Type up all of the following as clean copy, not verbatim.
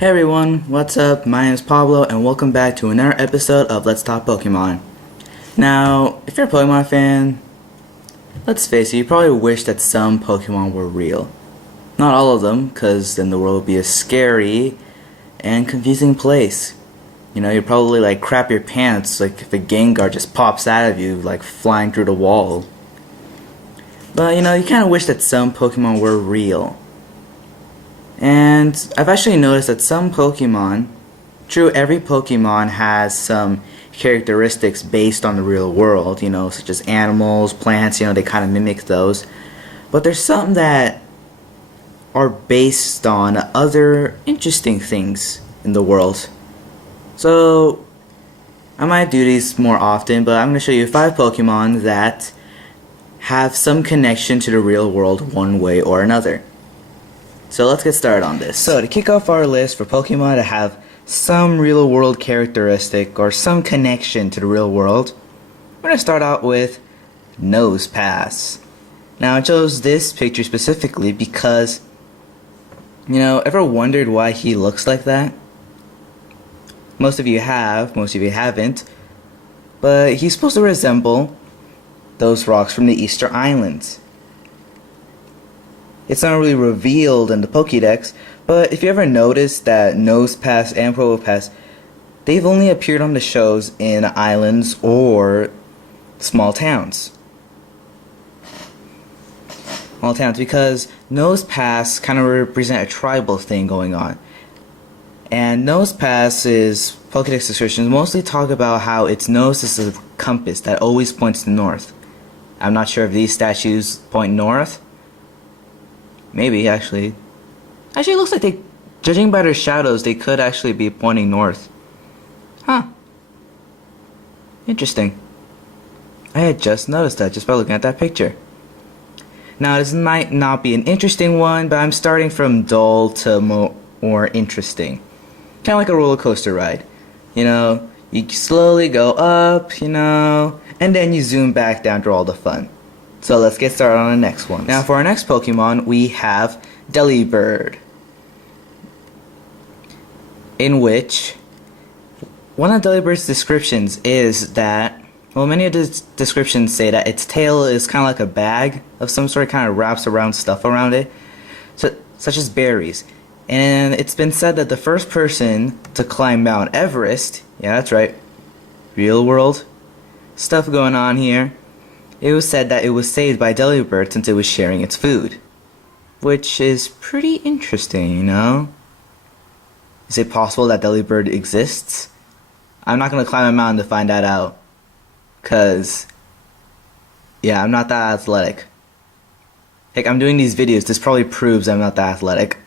Hey everyone, what's up? My name is Pablo and welcome back to another episode of Let's Talk Pokemon. Now, if you're a Pokemon fan, let's face it, you probably wish that some Pokemon were real. Not all of them, because then the world would be a scary and confusing place. You know, you'd probably like crap your pants like if a Gengar just pops out of you like flying through the wall. But you know, you kind of wish that some Pokemon were real. And I've actually noticed that some Pokemon, true, every Pokemon has some characteristics based on the real world, you know, such as animals, plants, you know, they kind of mimic those. But there's some that are based on other interesting things in the world. So, I might do these more often, but I'm going to show you 5 Pokemon that have some connection to the real world one way or another. So let's get started on this. So to kick off our list for Pokemon to have some real world characteristic or some connection to the real world, we're going to start out with Nosepass. Now I chose this picture specifically because, you know, ever wondered why he looks like that? Most of you have, most of you haven't, but he's supposed to resemble those rocks from the Easter Islands. It's not really revealed in the Pokédex, but if you ever noticed that Nosepass and Probopass, they've only appeared on the shows in islands or small towns. Small towns, because Nosepass kind of represent a tribal thing going on. And Nosepass's Pokédex descriptions mostly talk about how its nose is a compass that always points to north. I'm not sure if these statues point north. Maybe, actually. Actually, it looks like they, judging by their shadows, they could actually be pointing north. Huh. Interesting. I had just noticed that just by looking at that picture. Now, this might not be an interesting one, but I'm starting from dull to more interesting. Kind of like a roller coaster ride. You know, you slowly go up, you know, and then you zoom back down to all the fun. So let's get started on the next one. Now for our next Pokemon, we have Delibird. In which, one of Delibird's descriptions is that, well, many of the descriptions say that its tail is kind of like a bag of some sort, kind of wraps around stuff around it, such as berries. And it's been said that the first person to climb Mount Everest, yeah, that's right, real world stuff going on here, it was said that it was saved by Delibird since it was sharing its food. Which is pretty interesting, you know? Is it possible that Delibird exists? I'm not going to climb a mountain to find that out. Cause, yeah, I'm not that athletic. Heck, I'm doing these videos, this probably proves I'm not that athletic.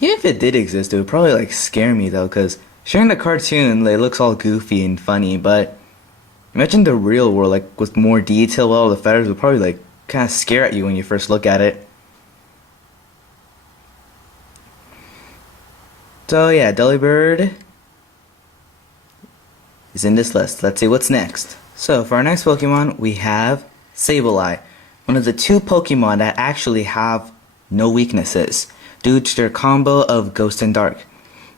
Even if it did exist, it would probably like scare me though, cause sharing the cartoon, it looks all goofy and funny, but imagine the real world, like, with more detail, all the feathers would probably, like, kind of scare at you when you first look at it. So, yeah, Delibird is in this list. Let's see what's next. So, for our next Pokemon, we have Sableye, one of the 2 Pokemon that actually have no weaknesses, due to their combo of Ghost and Dark.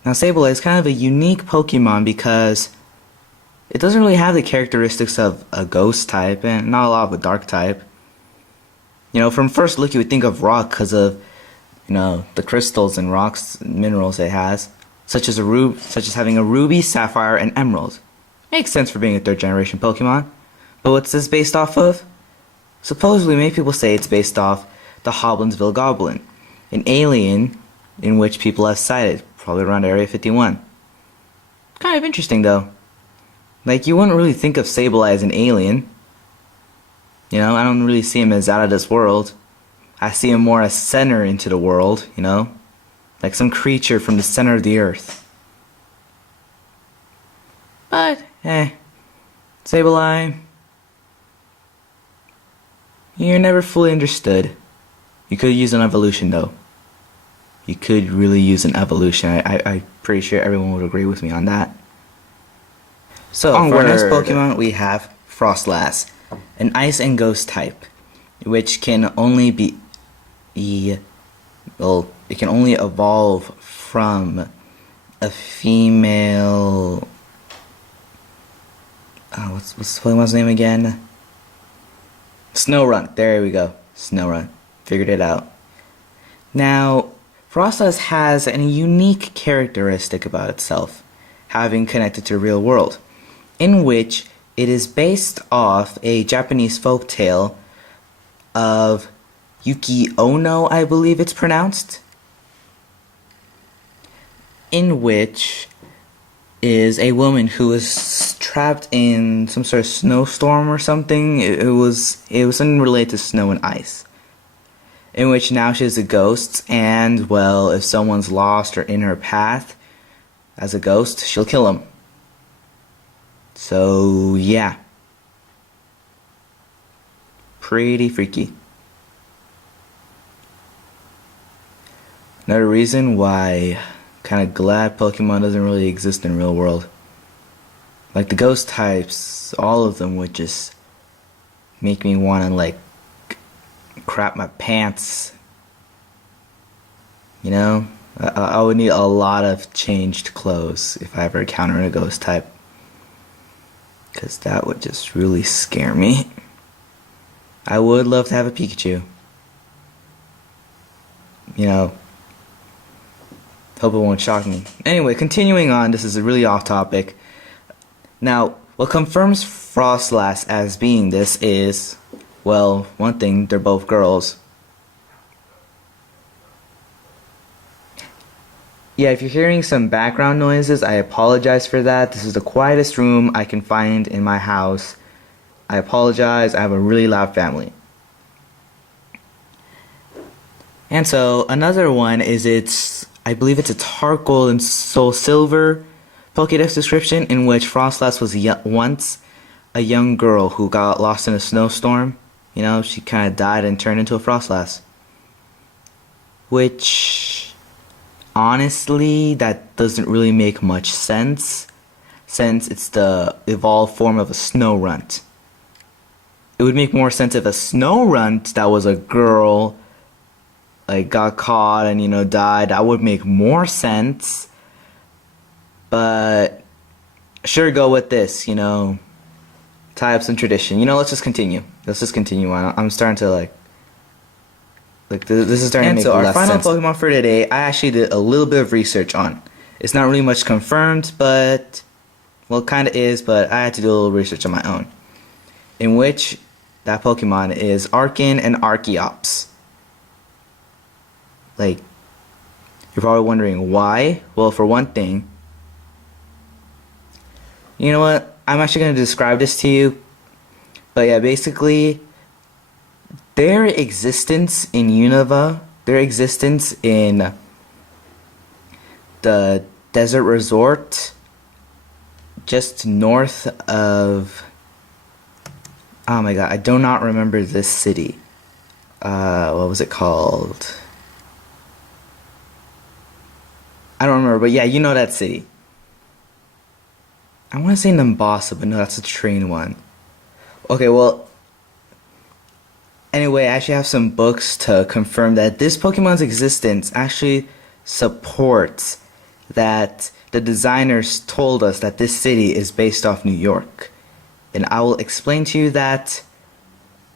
Now, Sableye is kind of a unique Pokemon because it doesn't really have the characteristics of a ghost type, and not a lot of a dark type. You know, from first look you would think of rock because of, you know, the crystals and rocks and minerals it has, such as having a ruby, sapphire, and emerald. Makes sense for being a 3rd generation Pokemon. But what's this based off of? Supposedly, many people say it's based off the Hoblinsville Goblin, an alien in which people have sighted, probably around Area 51. Kind of interesting though. Like, you wouldn't really think of Sableye as an alien. You know, I don't really see him as out of this world. I see him more as center into the world, you know? Like some creature from the center of the earth. But, Sableye, you're never fully understood. You could use an evolution, though. You could really use an evolution. I'm pretty sure everyone would agree with me on that. So, for our next Pokemon, we have Frostlass, an Ice and Ghost type, which can only be... well, it it can only evolve from a female. What's the Pokemon's name again? Snorunt. There we go. Snorunt. Figured it out. Now, Frostlass has a unique characteristic about itself, having connected to the real world, in which it is based off a Japanese folktale of Yuki Ono, I believe it's pronounced, in which is a woman who was trapped in some sort of snowstorm or something. It was something related to snow and ice, in which now she's a ghost, and, well, if someone's lost or in her path as a ghost, she'll kill them. So, yeah. Pretty freaky. Another reason why I'm kind of glad Pokemon doesn't really exist in the real world. Like, the ghost types, all of them would just make me want to, like, crap my pants. You know? I would need a lot of changed clothes if I ever encountered a ghost type, because that would just really scare me. I would love to have a Pikachu. You know, hope it won't shock me. Anyway, continuing on, this is really off topic. Now, what confirms Frostlass as being this is, well, one thing, they're both girls. Yeah, if you're hearing some background noises, I apologize for that. This is the quietest room I can find in my house. I apologize, I have a really loud family. And so, another one is I believe it's a Heart Gold and Soul Silver Pokédex description, in which Frostlass was once a young girl who got lost in a snowstorm. You know, she kind of died and turned into a Frostlass. Which, honestly, that doesn't really make much sense, since it's the evolved form of a Snorunt. It would make more sense if a Snorunt that was a girl, like, got caught and, you know, died. That would make more sense. But sure, go with this, you know, tie up some tradition. You know, let's just continue on. I'm starting to like this is starting to make less sense. And so our final Pokemon for today, I actually did a little bit of research on. It's not really much confirmed, but, well, it kind of is, but I had to do a little research on my own, in which that Pokemon is Arcan and Archeops. Like, you're probably wondering why. Well, for one thing, you know what? I'm actually going to describe this to you. But yeah, basically, their existence in Unova, their existence in the desert resort just north of, oh my god, I do not remember this city. What was it called? I don't remember, but yeah, you know that city. I want to say Nimbasa, but no, that's a train one. Okay, well, anyway, I actually have some books to confirm that this Pokemon's existence actually supports that the designers told us that this city is based off New York. And I will explain to you that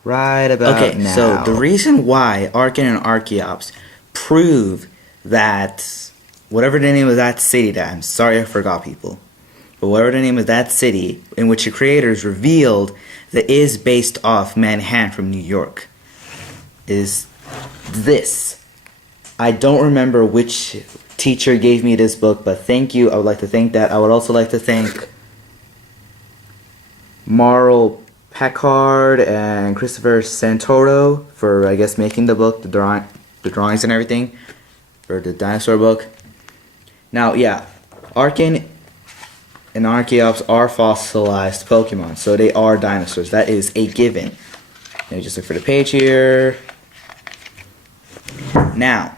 right about now. So the reason why Arcan and Archeops prove that whatever the name of that city that, I'm sorry I forgot, people, but whatever the name of that city in which the creators revealed that is based off Manhattan from New York is this. I don't remember which teacher gave me this book, but thank you. I would like to thank that. I would also like to thank Marl Packard and Christopher Santoro for, I guess, making the book, the drawings and everything, for the dinosaur book. Now, yeah, Arcan and Archeops are fossilized Pokemon, so they are dinosaurs. That is a given. Let me just look for the page here. Now,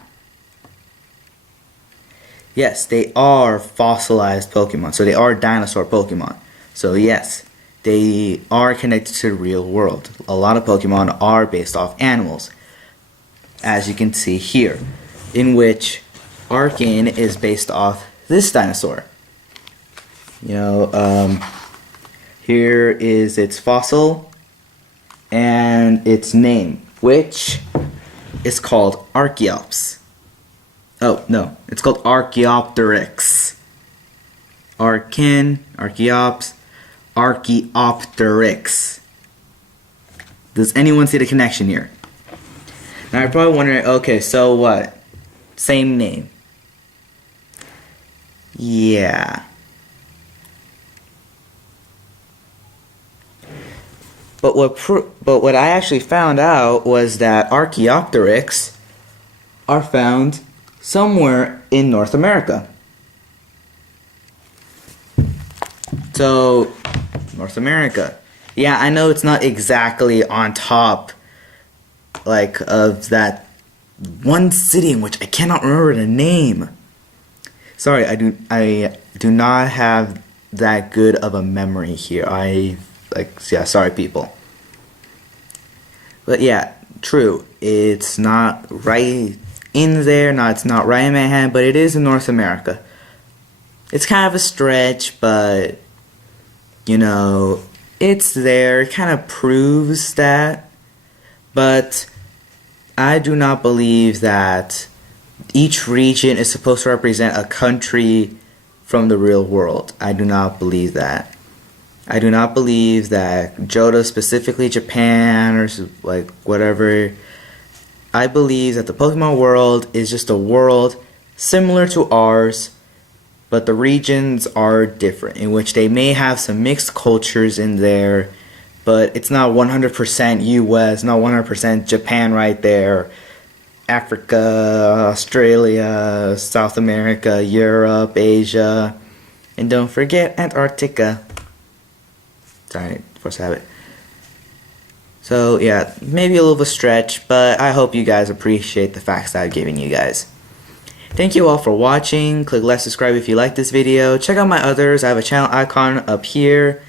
yes, they are fossilized Pokemon, so they are dinosaur Pokemon. So yes, they are connected to the real world. A lot of Pokemon are based off animals, as you can see here. in which Arkin is based off this dinosaur. Here is its fossil and its name, which is called Archaeops. Oh, no, it's called Archaeopteryx. Arkin, Archaeops, Archaeopteryx. Does anyone see the connection here? Now you're probably wondering, okay, so what? Same name. Yeah. But what I actually found out was that Archaeopteryx are found somewhere in North America. So, North America. Yeah, I know it's not exactly on top, like, of that one city in which I cannot remember the name. Sorry, I do not have that good of a memory here. Sorry people. But yeah, true. It's not right in there. No, it's not right in Manhattan, but it is in North America. It's kind of a stretch, but it's there. It kind of proves that. But I do not believe that each region is supposed to represent a country from the real world. I do not believe that. I do not believe that Johto, specifically Japan or like whatever. I believe that the Pokemon world is just a world similar to ours, but the regions are different, in which they may have some mixed cultures in there, but it's not 100% US, not 100% Japan right there. Africa, Australia, South America, Europe, Asia, and don't forget Antarctica. Sorry, force habit. So yeah, maybe a little bit of a stretch, but I hope you guys appreciate the facts that I've given you guys. Thank you all for watching. Click like, subscribe if you like this video. Check out my others. I have a channel icon up here,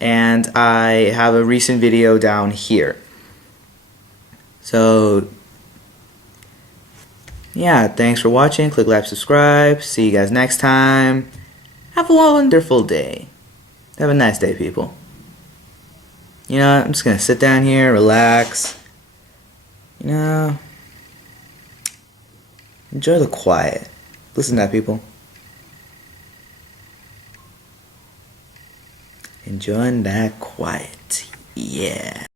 and I have a recent video down here. So yeah, thanks for watching. Click like, subscribe. See you guys next time. Have a wonderful day. Have a nice day, people. I'm just gonna sit down here, relax. Enjoy the quiet. Listen to that, people. Enjoying that quiet. Yeah.